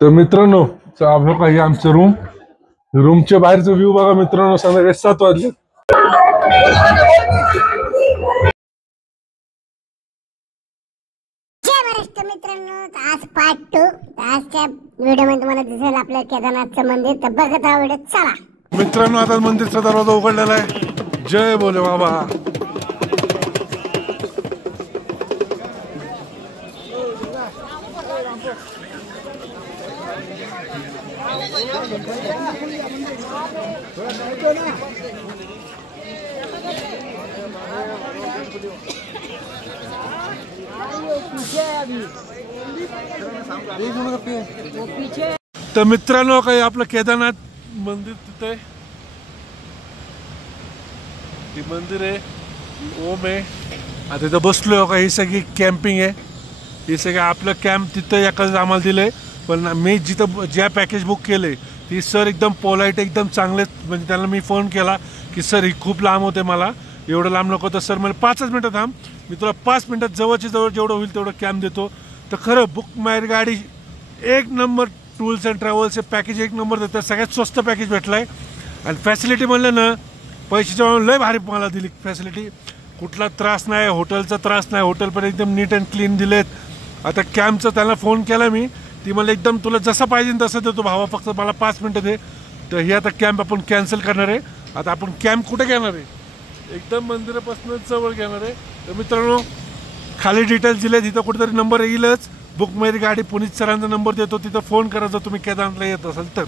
तर मित्रांनो बघा हे आमचं रूमच्या बाहेरचा व्ह्यू बघा मित्रांनो. संध्याकाळी 7 वाजले. मित्रांनो आज पार्ट 2. आजच्या व्हिडिओ मध्ये तुम्हाला दिसेल आपल्या केदारनाथचं मंदिर. तर बघत राहा व्हिडिओ. चला मित्रांनो आता मंदिरचा दरवाजा उघडलेला आहे. जय बोले बाबा. तर मित्रांनो काही आपलं केदारनाथ मंदिर तिथे मंदिर आहे. ओम आहे. आता इथं बसलोय का. ही सगळी कॅम्पिंग आहे. हे सगळं आपलं कॅम्प तिथं एकाच आम्हाला दिलंय. पण मी जिथं ज्या पॅकेज बुक केले ती सर एकदम पोलाईट एकदम चांगले. म्हणजे त्यांना मी फोन केला की सर ही खूप लांब होते मला एवढं लांब नको. तर सर मला 5च मिनिटं थांब मी तुला 5 मिनिटात जवळच्या जवळ जेवढं होईल तेवढं कॅम्प देतो. तर खरं बुक माय गाडी 1 नंबर. टूल्स अँड ट्रॅव्हल्सचे पॅकेज 1 नंबर देतात. सगळ्यात स्वस्त पॅकेज भेटलाय. आणि फॅसिलिटी म्हणलं ना पैशाच्या लय भारी मला दिली फॅसिलिटी. कुठला त्रास नाही. हॉटेलचा त्रास नाही. हॉटेल पण एकदम नीट अँड क्लीन दिलेत. आता कॅम्पचं त्यांना फोन केला मी. ती मला एकदम तुला जसं पाहिजे तसं देतो भावा फक्त मला 5 मिनिटं दे. तर हे आता कॅम्प आपण कॅन्सल करणार आहे. आता आपण कॅम्प कुठे घेणार आहे. एकदम मंदिरापासून जवळ घेणार आहे. तर मित्रांनो खाली डिटेल्स दिले. तिथं कुठेतरी नंबर येईलच. बुक मेरी गाडी पुनीत सरांचा नंबर देतो. तिथं फोन करा जर तुम्ही केदारनाथला येत असाल तर.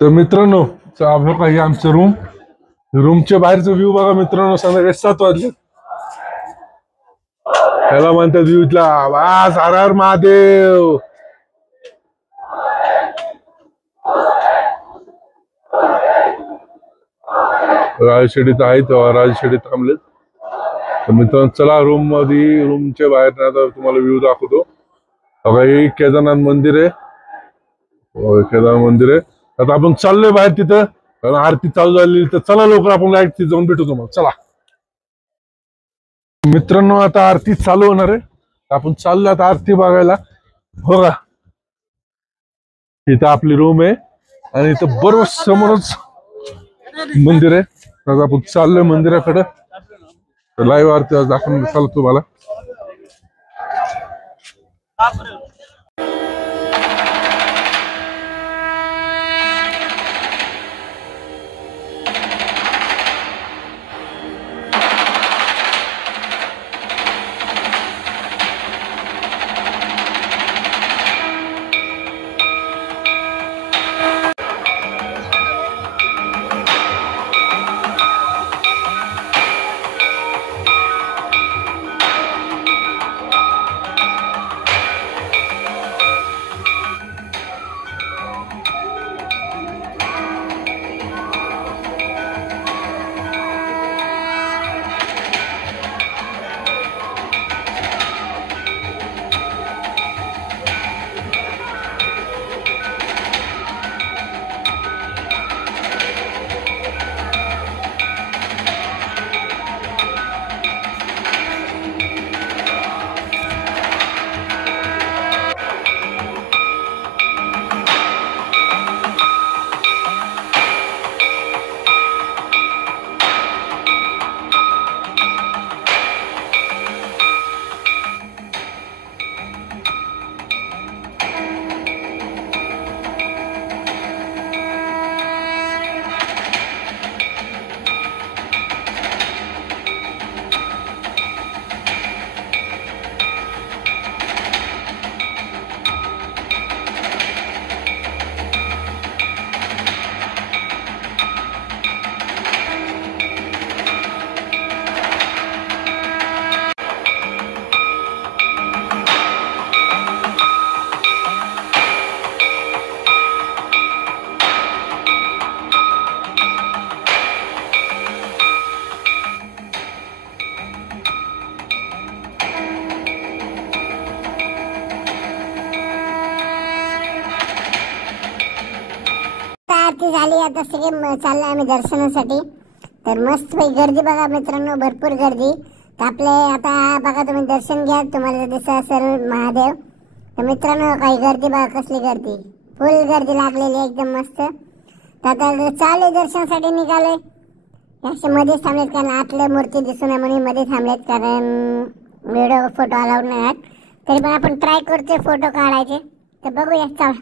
तर मित्रांनो बघा हे आमचं रूमच्या बाहेरचा व्ह्यू बघा मित्रांनो. संध्याकाळी 7 वाजले. त्याला म्हणतात व्ह्यूला वास. हर हर महादेव. राजशेडीत आहे तेव्हा राजशेडीत थांबलेत. तर मित्रांनो चला रूमच्या बाहेर आता तुम्हाला व्ह्यू दाखवतो. बघा हे केदारनाथ मंदिर आहे. केदारनाथ मंदिर आहे. आता आपण चाललोय बाहेर तिथं कारण आरती चालू झाली. तर चला लवकर आपण लाईट जाऊन भेटू तुम्हाला. चला मित्रांनो आता आरती चालू होणार आहे. आपण चाललो आता आरती बघायला. बघा इथं आपली रूम आहे आणि इथं बरोबर समोरच मंदिर आहे. आता आपण चाललोय मंदिराकडे. लाईव्ह आरती दाखवून चालू तुम्हाला. आरती झाली. आता सगळे चाललोय आम्ही दर्शनासाठी. तर मस्त गर्दी बघा मित्रांनो, भरपूर गर्दी. तर आपले आता बघा तुम्ही दर्शन घ्या, तुम्हाला दिसत असेल महादेव. तर मित्रांनो काही गर्दी बघा, कसली गर्दी, फुल गर्दी लागलेली एकदम मस्त. तर आता चालू दर्शनासाठी निघालोय. असे मध्येच थांबलेत कारण आतल्या मूर्ती दिसू नये म्हणून मध्ये थांबलेत, कारण व्हिडिओ फोटो अलाउड नाही आहेत. तरी पण आपण ट्राय करतोय फोटो काढायचे. तर बघूया, चला.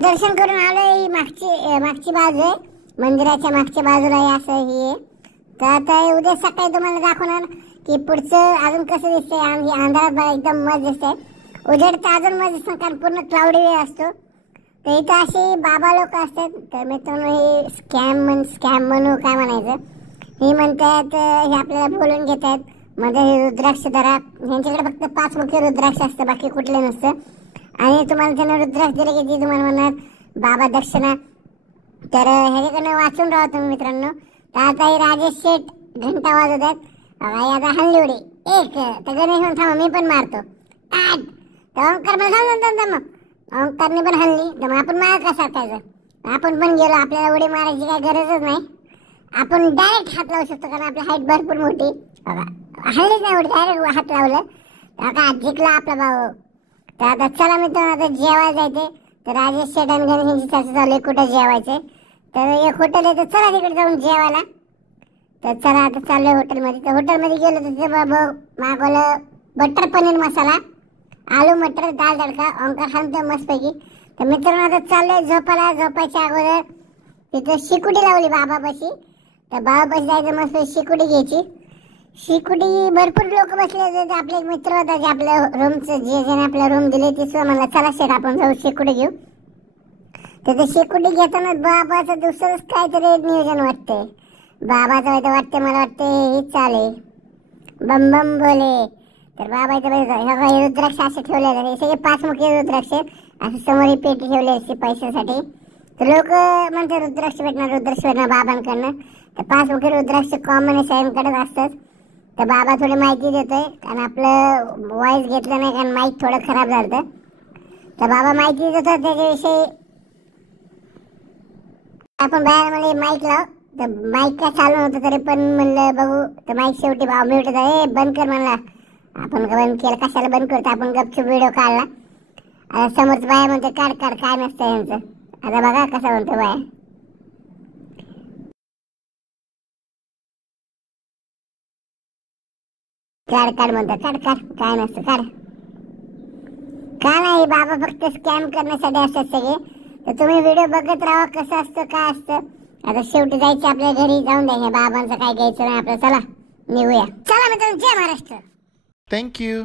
दर्शन करून आलोय. मागची बाजू आहे, मंदिराच्या मागच्या बाजूला आहे असं ही आहे. तर आता उद्या सकाळी तुम्हाला दाखवणार की पुढचं अजून कसं दिसतंय. आणि अंधारात बघा एकदम मस्त दिसतंय. उजेड तर अजून मस्त दिसतं कारण पूर्ण क्लाउडी वे असतो. तर इथं असे बाबा लोक असतात. तर मित्रांनो हे स्कॅम म्हणू काय म्हणायचं, हे म्हणतात हे आपल्याला बोलून घेतात. मध्ये हे रुद्राक्ष धरा, ह्यांच्याकडे फक्त 5 मुखी रुद्राक्ष असतं, बाकी कुठले नसतं. आणि तुम्हाला त्यांना रुद्राक्ष दिले की ती तुम्हाला म्हणणार बाबा दक्षिणा. तर ह्याच्याकडनं वाचून राहा तुम्ही मित्रांनो. तर आता हे राजेश शेठ घंटा वाजवतात. आता हल्ली उडी एक. तर गणेश म्हणून थांबा मी पण मारतो 8. तर ओंकार पण ओंकारने पण हल्ली. तर मग आपण मार कसा टाकायचं, आपण पण गेलो. आपल्याला उडी मारायची काही गरजच नाही, आपण डायरेक्ट हात लावू शकतो कारण आपली हाईट भरपूर मोठी. हल्लीच नाही उडी, डायरेक्ट हात लावलं. तर आता जिंकला आपला भाऊ. तर आता चला मित्रांनो आता जेवायला जायचे. तर राजेश शेठ आणि गणेश यांची चर्चा चालू आहे कुठं जेवायचे. तर एक हॉटेल आहे, तर चला तिकडे जाऊन जेवायला. तर चला आता चाललोय हॉटेलमध्ये. तर हॉटेलमध्ये गेलो तर तिथे बाबा मागवलं बटर पनीर मसाला, आलू मटर, दाल तडका. ओंकार खाणतो मस्तपैकी. तर मित्रांनो आता चाललोय झोपायला. झोपायच्या अगोदर तिथं शिकुटी लावली बाबापाशी. तर बाबापाशी जायचं, मस्त शिकुटी घ्यायची. शिकुटी भरपूर लोक बसले होते. आपले एक मित्र होता जे आपल्या रूमचं जे ज्याने आपल्या रूम दिले ते सुद्धा म्हणला चला शेठ आपण जाऊ शिकुटी घेऊ. तर ते शिकुटी घेताना बाबाचं दुसरंच काहीतरी नियोजन वाटतंय. बाबाचं वाटते मला वाटते हे चाले बम बम बोले. तर बाबा इथं रुद्राक्ष असे ठेवले, हे सगळे 5 मुखी रुद्राक्ष असं समोर ही पेटी ठेवली असते पैशासाठी. तर लोक म्हणते रुद्राक्ष भेटणार बाबांकडनं. तर 5 मुखी रुद्राक्ष कॉमन सगळ्यांकडेच असतात. तर बाबा थोडी माहिती देतोय कारण आपलं व्हॉइस घेतलं नाही कारण माईक थोडं खराब झालं. तर बाबा माहिती देत होता त्याच्याविषयी. आपण बाहेर म्हणले माईक लाव. तर माईक काय चालू नव्हतं तरी पण म्हणलं बघू. तर माईक शेवटी भाव म्यूट होता, हे बंद कर म्हणला. आपण बंद केलं, कशाला बंद करतो, आपण गपचूप व्हिडिओ काढला. आता समोरच बाया म्हणते काढ काय नसतं यांचं. आता बघा कसं म्हणतो बाया. काढ म्हणतात, काढ काय नसतं काढ. का नाही बाबा फक्त स्कॅम करण्यासाठी असतात सगळे. तर तुम्ही व्हिडिओ बघत राहा कसं असतं काय असतं. आता शेवटी जायचं आपल्या घरी, जाऊन द्या बाबांचं काय घ्यायचं नाही आपलं. चला निघूया. चला मित्रांनो, जय महाराष्ट्र. थँक्यू.